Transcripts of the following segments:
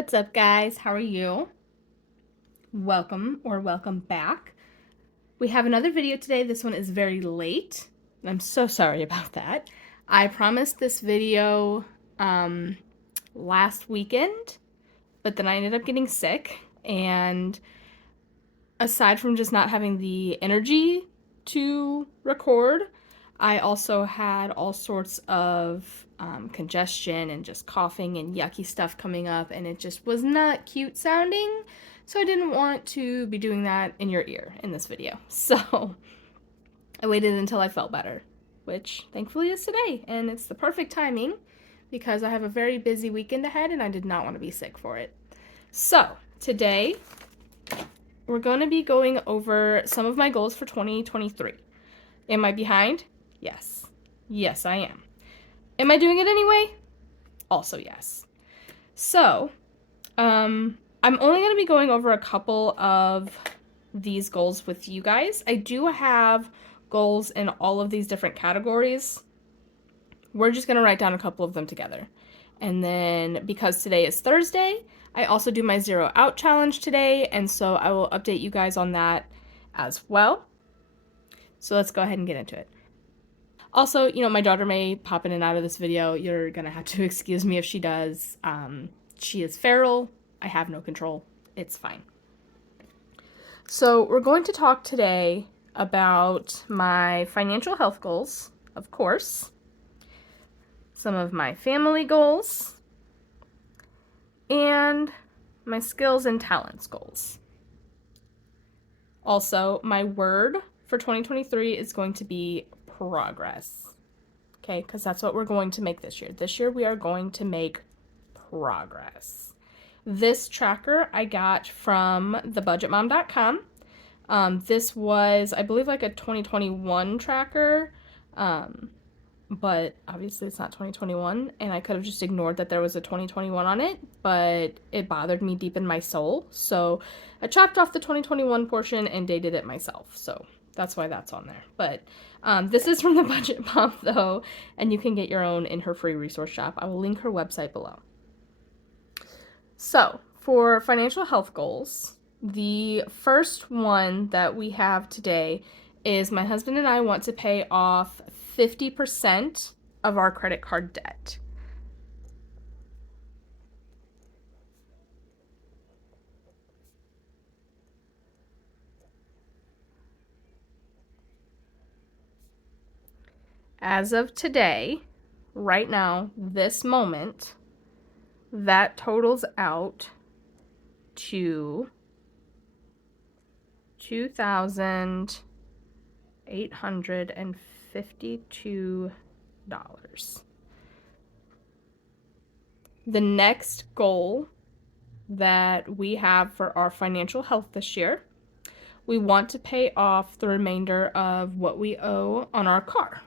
What's up, guys? How are you? Welcome back. We have another video today. This one is very late. I'm so sorry about that. I promised this video last weekend, but then I ended up getting sick. And aside from just not having the energy to record, I also had all sorts of congestion and just coughing and yucky stuff coming up, and it just was not cute sounding. So I didn't want to be doing that in your ear in this video. So I waited until I felt better, which thankfully is today. And it's the perfect timing because I have a very busy weekend ahead and I did not want to be sick for it. So today we're going to be going over some of my goals for 2023. Am I behind? Yes. Yes, I am. Am I doing it anyway? Also, yes. So, I'm only going to be going over a couple of these goals with you guys. I do have goals in all of these different categories. We're just going to write down a couple of them together. And then, because today is Thursday, I also do my 0 out challenge today, and so I will update you guys on that as well. So let's go ahead and get into it. Also, my daughter may pop in and out of this video. You're gonna have to excuse me if she does. She is feral. I have no control. It's fine. So we're going to talk today about my financial health goals, of course, some of my family goals, and my skills and talents goals. Also, my word for 2023 is going to be progress. Okay, because that's what we're going to make this year. This year we are going to make progress. This tracker I got from thebudgetmom.com. This was, I believe, like a 2021 tracker, but obviously it's not 2021, and I could have just ignored that there was a 2021 on it, but it bothered me deep in my soul, so I chopped off the 2021 portion and dated it myself, so that's why that's on there. But this is from the Budget Mom, though, and you can get your own in her free resource shop. I will link her website below. So, for financial health goals, the first one that we have today is my husband and I want to pay off 50% of our credit card debt. As of today, right now, this moment, that totals out to $2,852. The next goal that we have for our financial health this year, we want to pay off the remainder of what we owe on our car.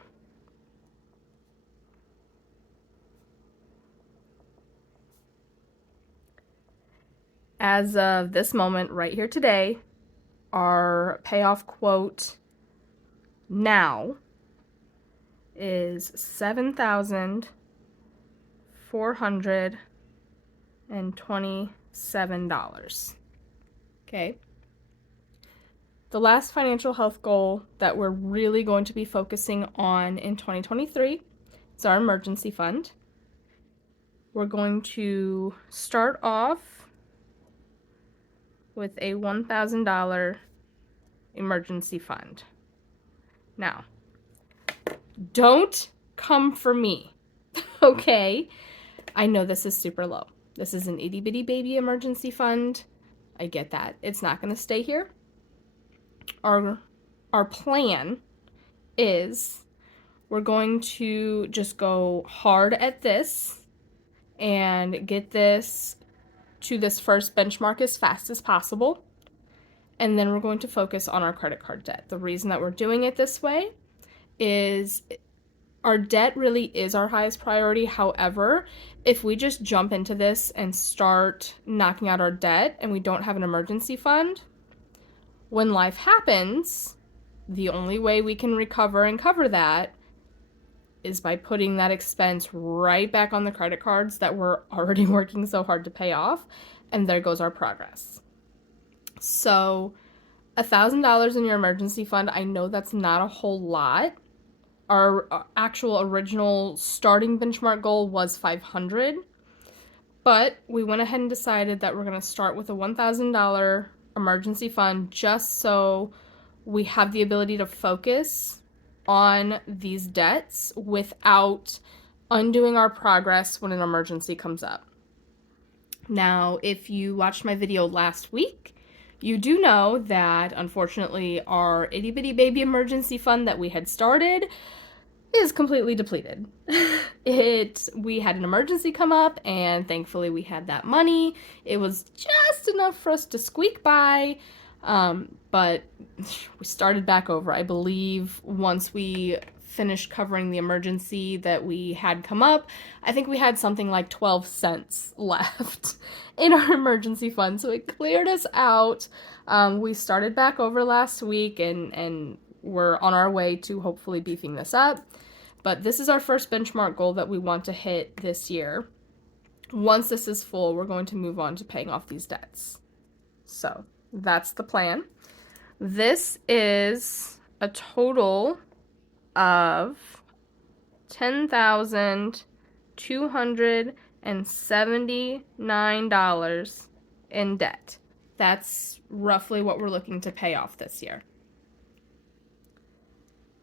As of this moment, right here today, our payoff quote now is $7,427. Okay. The last financial health goal that we're really going to be focusing on in 2023 is our emergency fund. We're going to start off with a $1,000 emergency fund. Now, don't come for me, okay? I know this is super low. This is an itty bitty baby emergency fund. I get that. It's not going to stay here. Our plan is we're going to just go hard at this and get this to this first benchmark as fast as possible, and then we're going to focus on our credit card debt. The reason that we're doing it this way is our debt really is our highest priority. However, if we just jump into this and start knocking out our debt and we don't have an emergency fund, when life happens, the only way we can recover and cover that is by putting that expense right back on the credit cards that we're already working so hard to pay off, and there goes our progress. So, $1,000 in your emergency fund, I know that's not a whole lot. Our actual original starting benchmark goal was 500, but we went ahead and decided that we're going to start with a $1,000 emergency fund just so we have the ability to focus on these debts without undoing our progress when an emergency comes up. Now, if you watched my video last week, you do know that unfortunately our itty bitty baby emergency fund that we had started is completely depleted. We had an emergency come up, and thankfully we had that money. It was just enough for us to squeak by, but we started back over. I believe once we finished covering the emergency that we had come up, I think we had something like 12 cents left in our emergency fund, so it cleared us out. We started back over last week, and we're on our way to hopefully beefing this up. But this is our first benchmark goal that we want to hit this year. Once this is full, we're going to move on to paying off these debts. So that's the plan. This is a total of $10,279 in debt. That's roughly what we're looking to pay off this year.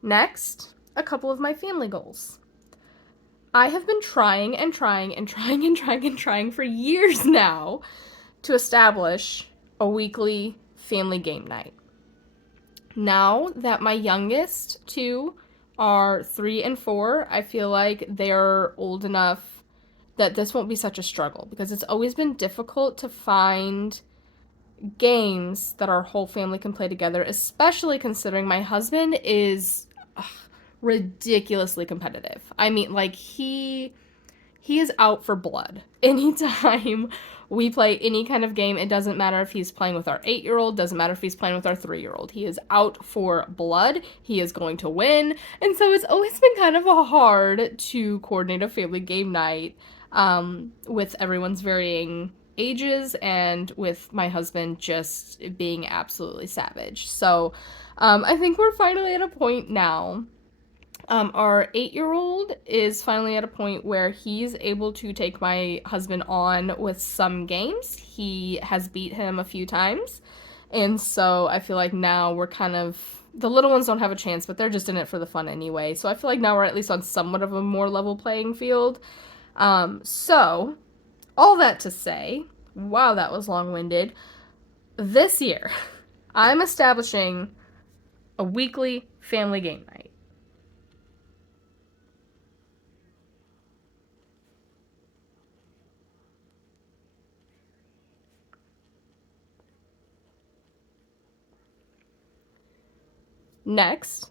Next, a couple of my family goals. I have been trying for years now to establish a weekly family game night. Now that my youngest two are 3 and 4, I feel like they're old enough that this won't be such a struggle, because it's always been difficult to find games that our whole family can play together, especially considering my husband is ridiculously competitive. I mean, like, he is out for blood. Anytime we play any kind of game, it doesn't matter if he's playing with our 8-year-old, doesn't matter if he's playing with our 3-year-old. He is out for blood. He is going to win. And so it's always been kind of hard to coordinate a family game night with everyone's varying ages and with my husband just being absolutely savage. So I think we're finally at a point now. Our 8-year-old is finally at a point where he's able to take my husband on with some games. He has beat him a few times. And so I feel like now we're kind of, the little ones don't have a chance, but they're just in it for the fun anyway. So I feel like now we're at least on somewhat of a more level playing field. So all that to say, wow, that was long-winded. This year, I'm establishing a weekly family game night. Next,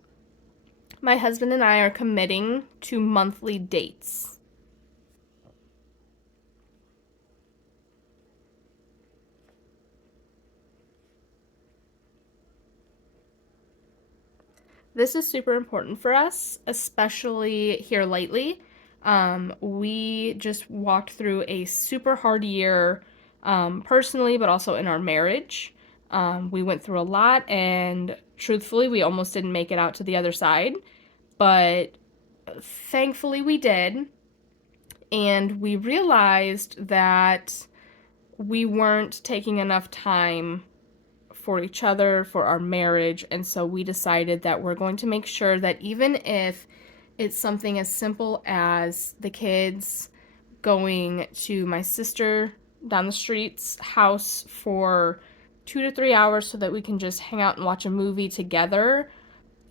my husband and I are committing to monthly dates. This is super important for us, especially here lately. We just walked through a super hard year personally, but also in our marriage. We went through a lot, and truthfully, we almost didn't make it out to the other side. But thankfully, we did. And we realized that we weren't taking enough time for each other, for our marriage, and so we decided that we're going to make sure that even if it's something as simple as the kids going to my sister down the street's house for 2 to 3 hours so that we can just hang out and watch a movie together,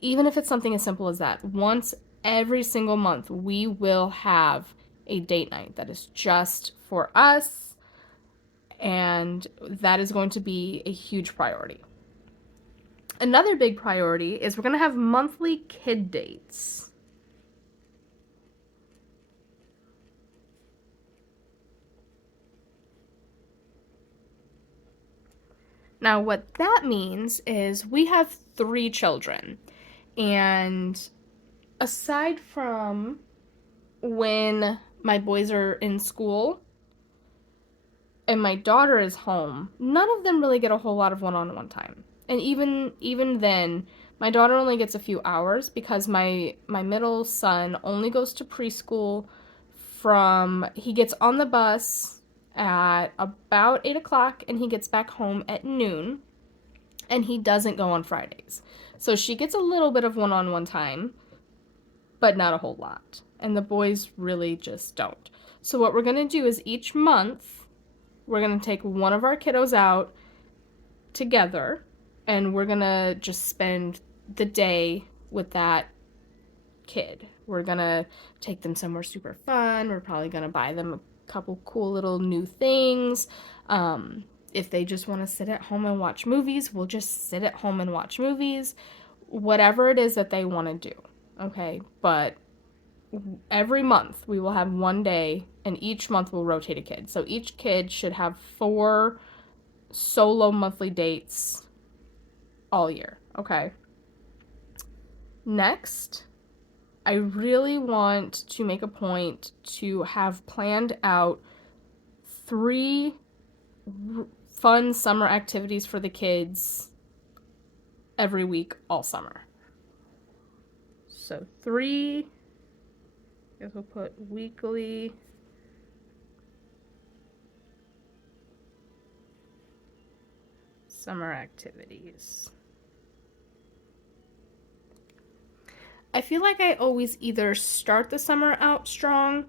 even if it's something as simple as that, once every single month we will have a date night that is just for us, and that is going to be a huge priority. Another big priority is we're going to have monthly kid dates. Now, what that means is we have 3 children, and aside from when my boys are in school and my daughter is home, none of them really get a whole lot of one-on-one time. And even then, my daughter only gets a few hours because my middle son only goes to preschool from he gets on the bus at about 8 o'clock and he gets back home at noon, and he doesn't go on Fridays. So she gets a little bit of one-on-one time, but not a whole lot. And the boys really just don't. So what we're going to do is each month we're going to take one of our kiddos out together, and we're going to just spend the day with that kid. We're going to take them somewhere super fun. We're probably going to buy them a couple cool little new things. If they just want to sit at home and watch movies, we'll just sit at home and watch movies. Whatever it is that they want to do. Okay? But every month we will have one day, and each month we'll rotate a kid. So each kid should have 4 solo monthly dates all year. Okay? Next, I really want to make a point to have planned out 3 fun summer activities for the kids every week all summer. So 3, I guess we'll put weekly summer activities. I feel like I always either start the summer out strong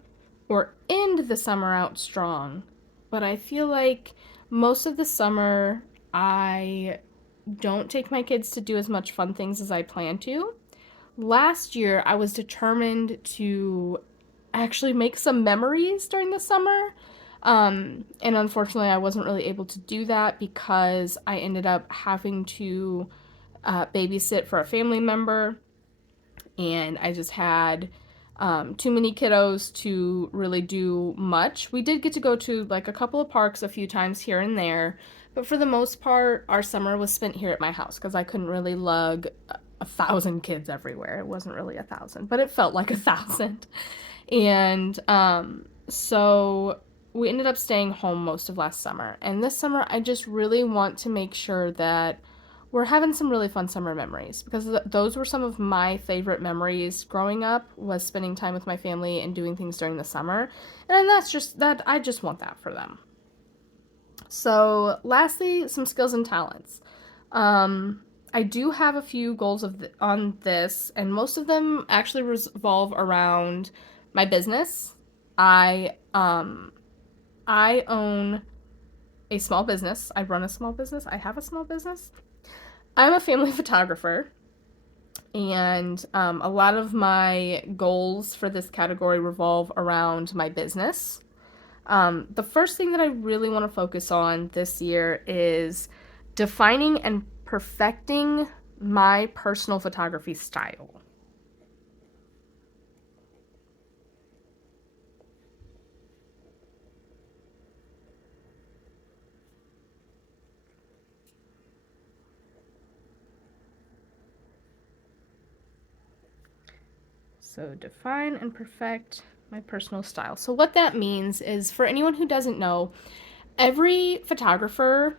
or end the summer out strong, but I feel like most of the summer I don't take my kids to do as much fun things as I plan to. Last year, I was determined to actually make some memories during the summer. And unfortunately, I wasn't really able to do that because I ended up having to babysit for a family member, and I just had too many kiddos to really do much. We did get to go to like a couple of parks a few times here and there, but for the most part, our summer was spent here at my house because I couldn't really lug 1,000 kids everywhere. It wasn't really 1,000, but it felt like 1,000. And so we ended up staying home most of last summer. And this summer, I just really want to make sure that we're having some really fun summer memories, because those were some of my favorite memories growing up, was spending time with my family and doing things during the summer. And that's just that, I just want that for them. So lastly, some skills and talents. I do have a few goals on this, and most of them actually revolve around my business. I own a small business. I run a small business. I have a small business. I'm a family photographer, and a lot of my goals for this category revolve around my business. The first thing that I really want to focus on this year is defining and perfecting my personal photography style. So define and perfect my personal style. So what that means is, for anyone who doesn't know, every photographer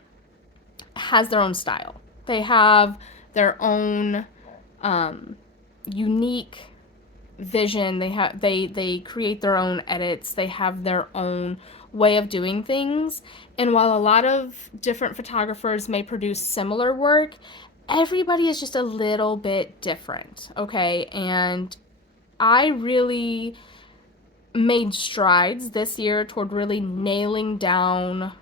has their own style. They have their own unique vision. They create their own edits. They have their own way of doing things. And while a lot of different photographers may produce similar work, everybody is just a little bit different, okay? And I really made strides this year toward really nailing down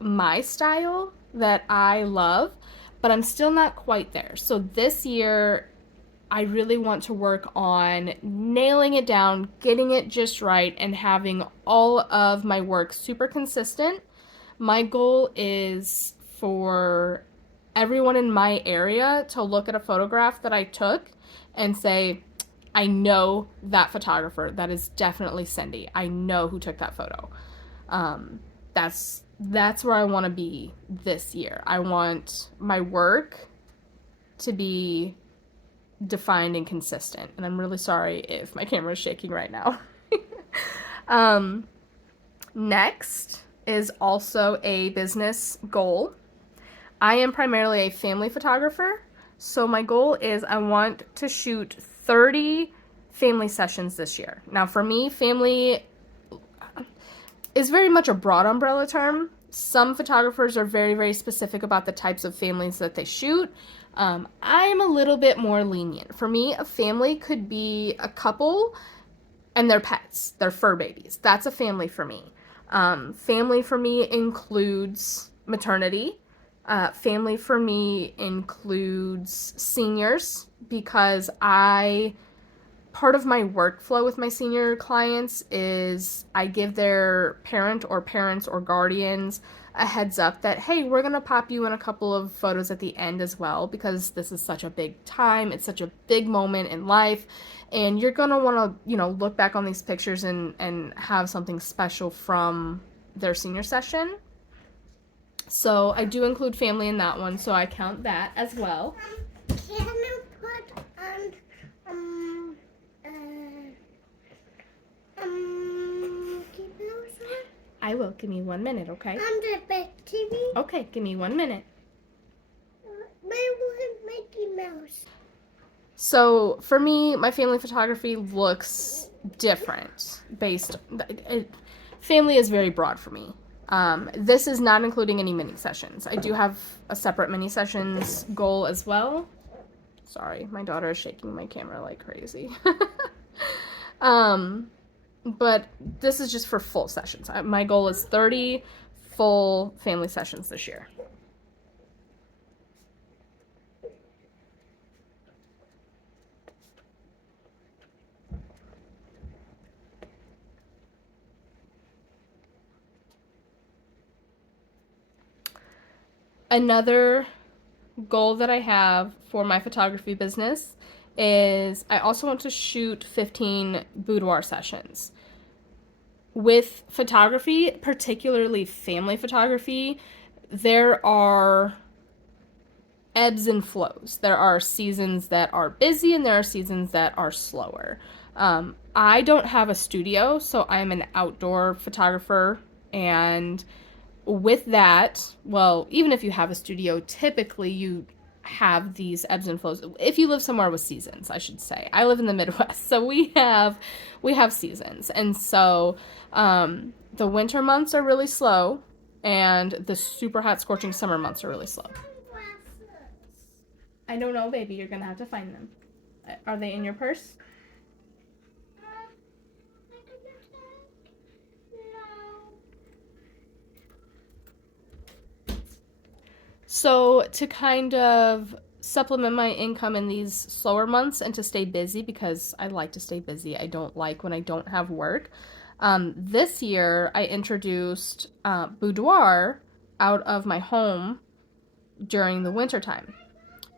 my style that I love, but I'm still not quite there. So this year, I really want to work on nailing it down, getting it just right, and having all of my work super consistent. My goal is for everyone in my area to look at a photograph that I took and say, I know that photographer. That is definitely Cindee. I know who took that photo. That's where I want to be this year. I want my work to be defined and consistent. And I'm really sorry if my camera is shaking right now. Um, Next is also a business goal. I am primarily a family photographer, so my goal is I want to shoot 30 family sessions this year. Now, for me, family is very much a broad umbrella term. Some photographers are very, very specific about the types of families that they shoot. I'm a little bit more lenient. For me, a family could be a couple and their pets, their fur babies. That's a family for me. Family for me includes maternity. Family for me includes seniors because part of my workflow with my senior clients is I give their parent or parents or guardians a heads up that, hey, we're going to pop you in a couple of photos at the end as well because this is such a big time. It's such a big moment in life. And you're going to want to, look back on these pictures and have something special from their senior session. So I do include family in that one, so I count that as well. Can you put on keep those on? I will. Give me 1 minute, okay? On the big TV? Okay, give me 1 minute. Where was Mickey Mouse? So for me, my family photography looks different family is very broad for me. This is not including any mini sessions. I do have a separate mini sessions goal as well. Sorry, my daughter is shaking my camera like crazy. But this is just for full sessions. My goal is 30 full family sessions this year. Another goal that I have for my photography business is I also want to shoot 15 boudoir sessions. With photography, particularly family photography, there are ebbs and flows. There are seasons that are busy and there are seasons that are slower. I don't have a studio, so I'm an outdoor photographer, and with that, well, even if you have a studio, typically you have these ebbs and flows. If you live somewhere with seasons, I should say. I live in the Midwest, so we have seasons. And so the winter months are really slow and the super hot scorching summer months are really slow. I don't know, baby. You're going to have to find them. Are they in your purse? So to kind of supplement my income in these slower months and to stay busy, because I like to stay busy. I don't like when I don't have work. This year I introduced boudoir out of my home during the wintertime.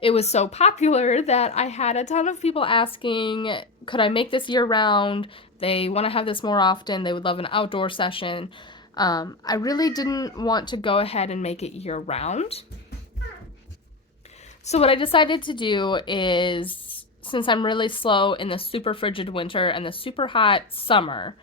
It was so popular that I had a ton of people asking, could I make this year round? They want to have this more often. They would love an outdoor session. I really didn't want to go ahead and make it year round. So what I decided to do is, since I'm really slow in the super frigid winter and the super hot summer,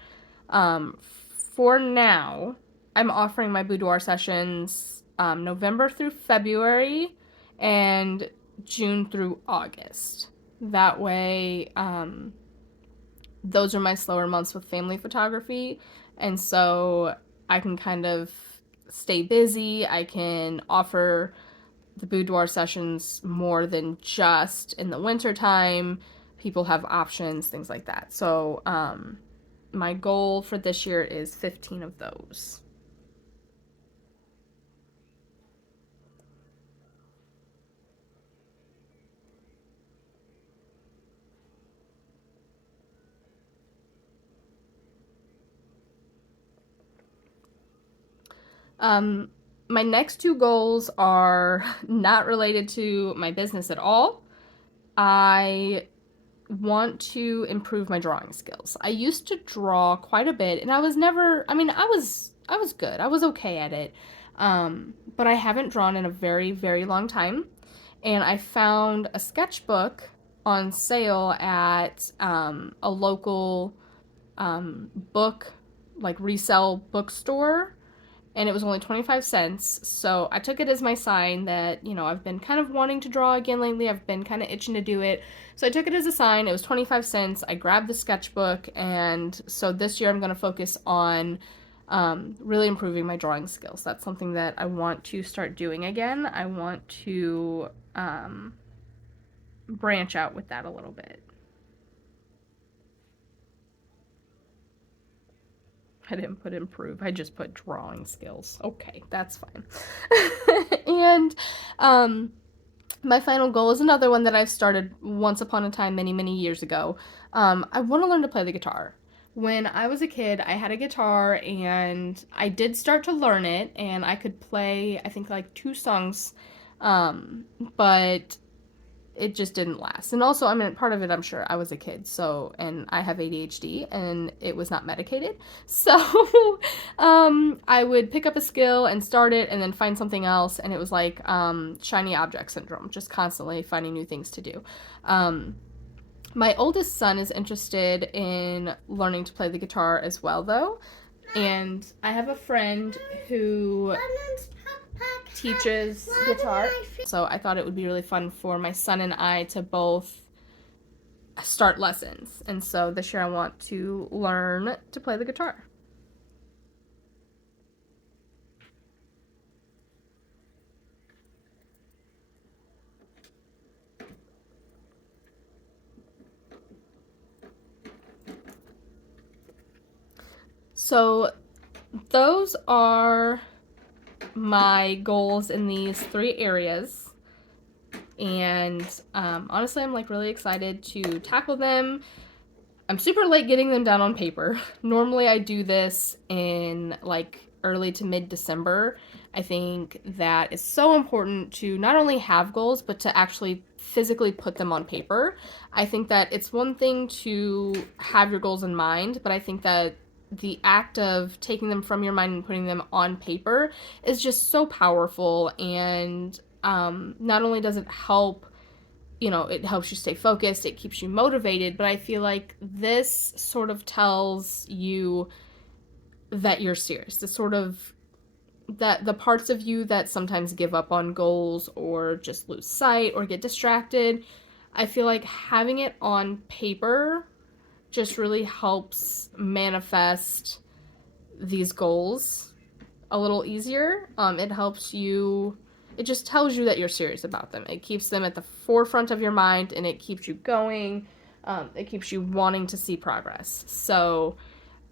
for now, I'm offering my boudoir sessions November through February and June through August. That way, those are my slower months with family photography, and so I can kind of stay busy. I can offer the boudoir sessions more than just in the wintertime. People have options, things like that. So my goal for this year is 15 of those. My next two goals are not related to my business at all. I want to improve my drawing skills. I used to draw quite a bit and I was never, I was good. I was okay at it. But I haven't drawn in a very, very long time. And I found a sketchbook on sale at a local book like resale bookstore, and it was only 25 cents. So I took it as my sign that, I've been kind of wanting to draw again lately. I've been kind of itching to do it. So I took it as a sign. It was 25 cents. I grabbed the sketchbook, and so this year I'm going to focus on really improving my drawing skills. That's something that I want to start doing again. I want to branch out with that a little bit. I didn't put improve. I just put drawing skills. Okay, that's fine. And my final goal is another one that I've started once upon a time many, many years ago. I want to learn to play the guitar. When I was a kid, I had a guitar and I did start to learn it, and I could play, I think, like 2 songs, but it just didn't last. And also, I mean, part of it, I'm sure I was a kid, so, and I have ADHD, and it was not medicated. So, I would pick up a skill and start it and then find something else, and it was like shiny object syndrome, just constantly finding new things to do. My oldest son is interested in learning to play the guitar as well, though. And I have a friend who teaches guitar. So I thought it would be really fun for my son and I to both start lessons. And so this year I want to learn to play the guitar. So those are my goals in these 3 areas. And honestly, I'm like really excited to tackle them. I'm super late getting them down on paper. Normally, I do this in like early to mid December. I think that is so important to not only have goals, but to actually physically put them on paper. I think that it's one thing to have your goals in mind, but I think that the act of taking them from your mind and putting them on paper is just so powerful. And not only does it help, it helps you stay focused, it keeps you motivated, but I feel like this sort of tells you that you're serious. The sort of that the parts of you that sometimes give up on goals or just lose sight or get distracted, I feel like having it on paper just really helps manifest these goals a little easier. It helps you, it just tells you that you're serious about them. It keeps them at the forefront of your mind, and it keeps you going. It keeps you wanting to see progress. So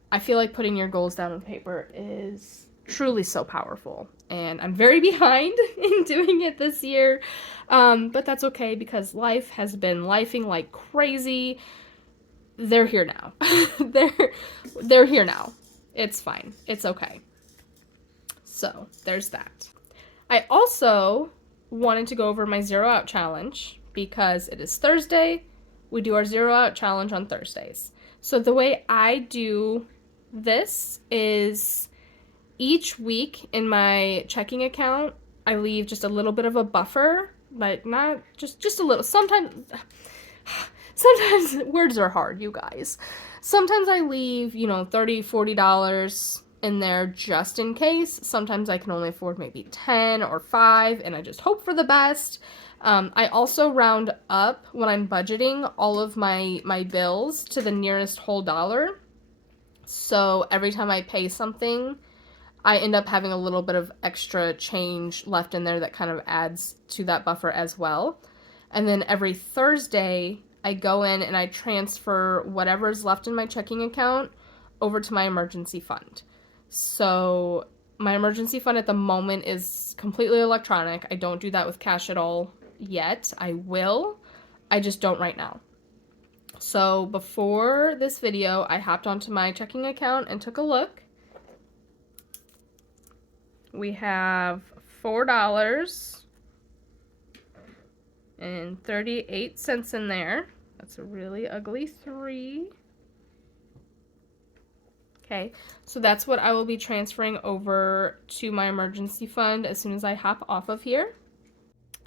I feel like putting your goals down on paper is truly so powerful. And I'm very behind in doing it this year. But that's okay because life has been lifing like crazy. They're here now. they're here now. It's fine. It's okay. So there's that. I also wanted to go over my 0 out challenge because it is Thursday. We do our 0 out challenge on Thursdays. So the way I do this is each week in my checking account, I leave just a little bit of a buffer, like not just a little. Sometimes words are hard, you guys. Sometimes I leave, $30, $40 in there just in case. Sometimes I can only afford maybe 10 or 5, and I just hope for the best. I also round up when I'm budgeting all of my bills to the nearest whole dollar. So every time I pay something, I end up having a little bit of extra change left in there that kind of adds to that buffer as well. And then every Thursday, I go in and I transfer whatever's left in my checking account over to my emergency fund. So my emergency fund at the moment is completely electronic. I don't do that with cash at all yet. I will. I just don't right now. So before this video, I hopped onto my checking account and took a look. We have $4.38 in there. That's a really ugly 3. Okay, so that's what I will be transferring over to my emergency fund as soon as I hop off of here.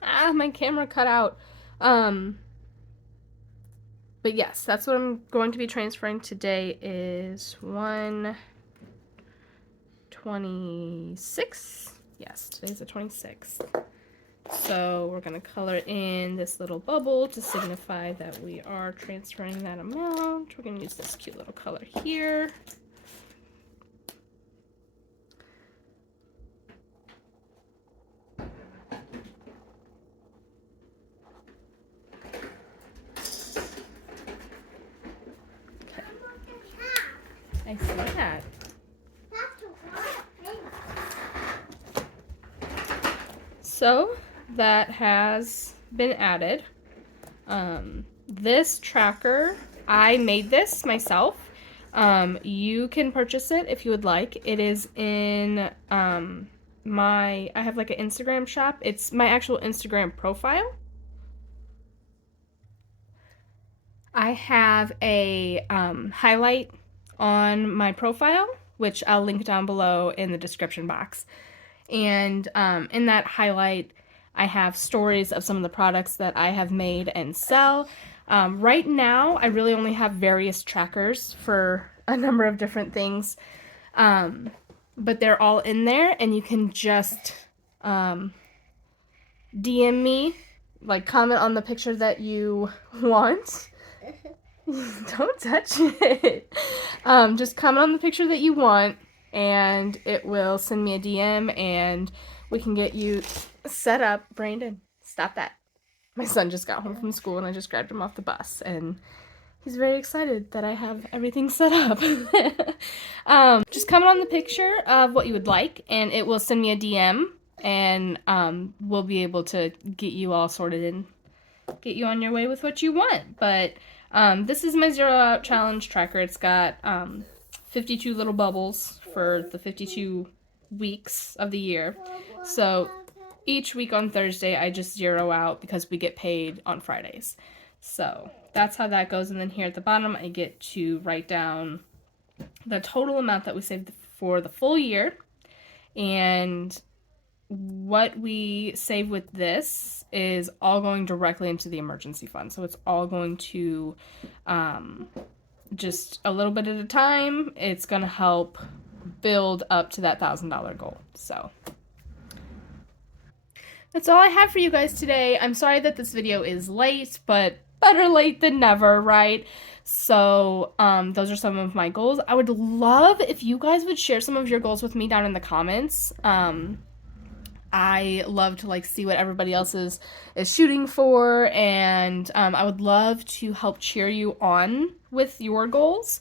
My camera cut out. But yes, that's what I'm going to be transferring today is 1, 26th. Yes, today's the 26th. So we're going to color in this little bubble to signify that we are transferring that amount. We're going to use this cute little color here. I see that. So that has been added. This tracker, I made this myself. You can purchase it if you would like. It is in I have like an Instagram shop. It's my actual Instagram profile. I have a highlight on my profile, which I'll link down below in the description box. And in that highlight, I have stories of some of the products that I have made and sell. Right now, I really only have various trackers for a number of different things, but they're all in there, and you can just DM me, like comment on the picture that you want. Don't touch it. Just comment on the picture that you want, and it will send me a DM, and we can get you set up. Brandon, stop that. My son just got home from school, and I just grabbed him off the bus, and he's very excited that I have everything set up. Just comment on the picture of what you would like, and it will send me a DM, and we'll be able to get you all sorted and get you on your way with what you want. But this is my 0 Out Challenge tracker. It's got 52 little bubbles for the 52 weeks of the year. So each week on Thursday, I just 0 out because we get paid on Fridays. So that's how that goes. And then here at the bottom, I get to write down the total amount that we saved for the full year. And what we save with this is all going directly into the emergency fund. So it's all going to, just a little bit at a time, it's going to help build up to that $1,000 goal. So that's all I have for you guys today. I'm sorry that this video is late, but better late than never, right? So those are some of my goals. I would love if you guys would share some of your goals with me down in the comments. I love to see what everybody else is shooting for, and I would love to help cheer you on with your goals.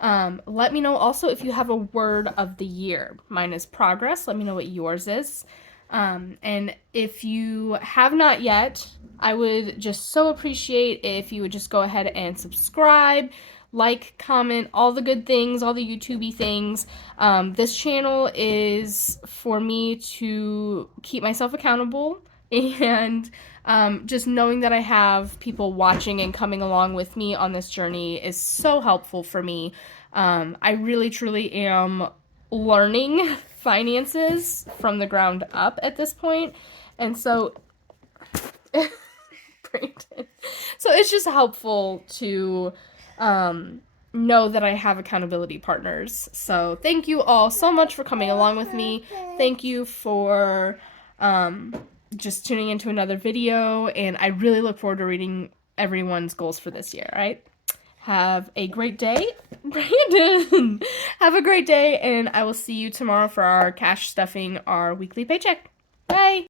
Let me know also if you have a word of the year. Mine is progress. Let me know what yours is. And if you have not yet, I would just so appreciate if you would just go ahead and subscribe, like, comment, all the good things, all the YouTube-y things. This channel is for me to keep myself accountable, and just knowing that I have people watching and coming along with me on this journey is so helpful for me. I really, truly am learning finances from the ground up at this point, and so Brandon. So it's just helpful to know that I have accountability partners. So thank you all so much for coming along with me. Thank you for just tuning into another video, and I really look forward to reading everyone's goals for this year, all right? Have a great day, Brandon. Have a great day, and I will see you tomorrow for our cash stuffing our weekly paycheck. Bye.